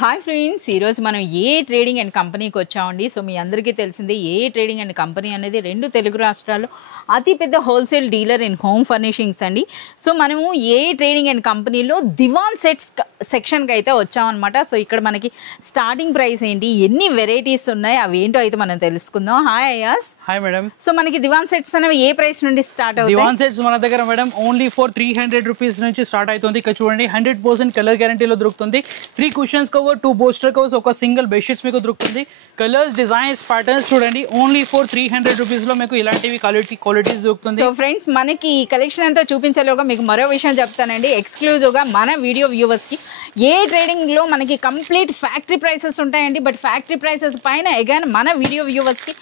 Hi friends, ఈరోజు మనం ఏ trading and కంపెనీకి వచ్చామండి. సో మీ అందరికీ తెలిసిందే ఏ ట్రేడింగ్ అండ్ కంపెనీ అనేది రెండు తెలుగు రాష్ట్రాల్లో అతిపెద్ద wholesale dealer in home furnishings అండి. సో మనము ఏ ట్రేడింగ్ అండ్ కంపెనీలో దివాన్ సెట్స్ సెక్షన్కి అయితే వచ్చామన్నమాట. సో ఇక్కడ మనకి స్టార్టింగ్ ప్రైస్ ఏంటి, ఎన్ని వెరైటీస్ ఉన్నాయి, అవి ఏంటో అయితే మనం తెలుసుకుందాం. Hi Ayas. Hi madam. So మనకి దివాన్ సెట్స్ అనేవి ఏ ప్రైస్ నుండి స్టార్ట్ అవుతాయి? దివాన్ సెట్స్ మన దగ్గర మేడం ఓన్లీ ఫర్ 300 రూపీస్ నుంచి స్టార్ట్ అవుతుంది. ఇక్కడ చూడండి 100% కలర్ గ్యారంటీలో దొరుకుతుంది. 3 కుషన్స్ కవర్, 2 బోస్టర్ కవర్స్, ఒక సింగిల్ బెడ్షీట్స్ మీకు దొరుకుతుంది. కలర్స్, డిజైన్స్, ప్యాటర్న్స్ చూడండి ఓన్లీ ఫర్ 300 రూపీస్ లో మీకు ఇలాంటివి క్వాలిటీస్ దొరుకుతుంది. సో ఫ్రెండ్స్, మనకి ఈ కలెక్షన్ అంతా చూపించలేక మీకు మరో విషయం చెప్తానండి. ఎక్స్క్లూజివ్ గా మన వీడియో వ్యూవర్స్ కి ఏ ట్రేడింగ్ లో మనకి కంప్లీట్ ఫ్యాక్టరీ ప్రైసెస్ ఉంటాయండి. బట్ ఫ్యాక్టరీ ప్రైసెస్ పైన అగైన్ మన వీడియో వ్యూవర్స్ కి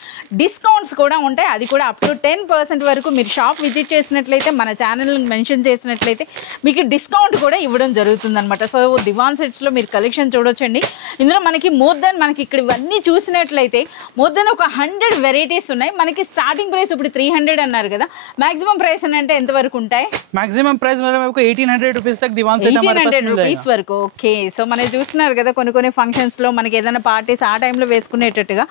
డిస్కౌంట్స్ కూడా ఉంటాయి. అది కూడా అప్ టు 10% వరకు మీరు షాప్ విజిట్ చేసినట్లయితే, మన ఛానల్ మెన్షన్ చేసినట్లయితే మీకు డిస్కౌంట్ కూడా ఇవ్వడం జరుగుతుంది అనమాట. సో దివాన్ సెట్స్ లో మీరు కలెక్షన్ చూడొచ్చండి. ఇందులో మనకి మోర్ దెన్, మనకి ఇక్కడ ఇవన్నీ చూసినట్లయితే మోర్ దెన్ ఒక 100 వెరైటీస్ ఉన్నాయి. మనకి స్టార్టింగ్ ప్రైస్ ఇప్పుడు 300 అన్నారు కదా, మాక్సిమం ప్రైస్ అని అంటే ఎంత వరకు ఉంటాయి? మాక్సిమం ప్రైస్ 1800 రూపీస్ తక్ దివాన్ సెట్ 1800 రూపీస్ వరకు. ఓకే, సో మనం చూస్తున్నారు కదా, కొన్ని ఫంక్షన్స్ లో మనకి ఏదైనా పార్టీస్ ఆ టైంలో వేసుకునేటట్టుగా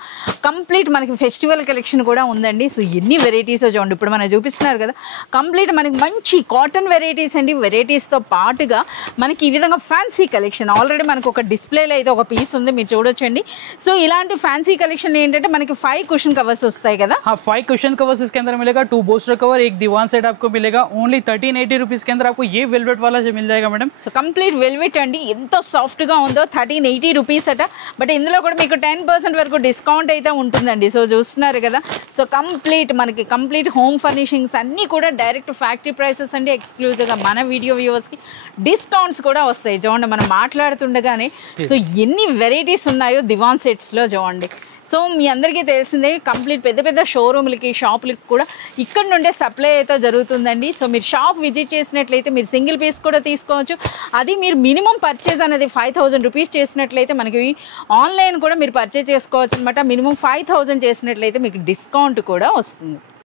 కంప్లీట్ మనకి ఫెస్టివల్ కలెక్షన్ కూడా ఉందండి. సో ఎన్ని వెరైటీస్ చూడండి, ఇప్పుడు మనం చూపిస్తున్నారు కదా, కంప్లీట్ మనకి మంచి కాటన్ వెరైటీస్ అండి. వెరైటీస్తో పాటుగా మనకి ఈ విధంగా ఫ్యాన్సీ కలెక్షన్ ఆల్రెడీ మనకు ఒక డిస్ప్లేలో అయితే ఒక పీస్ ఉంది, మీరు చూడొచ్చండి. సో ఇలాంటి ఫ్యాన్సీ కలెక్షన్ ఏంటంటే మనకి 5 कुशन कवर्स होता है क्या? हाँ, 5 कुशन कवर्स इसके अंदर मिलेगा, 2 बोस्टर कवर, 1 दीवान सेट आपको मिलेगा ओनली 1380 रुपीस के अंदर. आपको ये वेलवेट वाला से मिल जाएगा मैडम. సో కంప్లీట్ వెల్వెట్ అండి, ఎంత సాఫ్ట్ గా ఉందో. 1380 రూపీస్ అట. బట్ ఇందులో కూడా మీకు 10% వరకు డిస్కౌంట్ అయితే ఉంటుందండి. సో చూస్తున్నారు కదా, సో మనకి కంప్లీట్ హోమ్ ఫర్నిషింగ్స్ అన్నీ కూడా డైరెక్ట్ ఫ్యాక్టరీ ప్రైసెస్ అండి. ఎక్స్క్లూజివ్ గా మన వీడియో వ్యూవర్స్ కి డిస్కౌంట్స్ కూడా వస్తాయి. చూడండి, మనం మాట్లాడుతుండగానే సో ఎన్ని వెరైటీస్ ఉన్నాయో దివాన్ సెట్స్ లో చూడండి. సో మీ అందరికీ తెలిసిందే, కంప్లీట్ పెద్ద షోరూమ్లకి, షాపులకి కూడా ఇక్కడ నుండే సప్లై అయితే జరుగుతుందండి. సో మీరు షాప్ విజిట్ చేసినట్లయితే మీరు సింగిల్ పీస్ కూడా తీసుకోవచ్చు. అది మీరు మినిమం పర్చేజ్ అనేది 5000 రూపీస్ చేసినట్లయితే మనకి ఆన్లైన్ కూడా మీరు పర్చేజ్ చేసుకోవచ్చు అనమాట. మినిమం 5000 చేసినట్లయితే మీకు డిస్కౌంట్ కూడా వస్తుంది.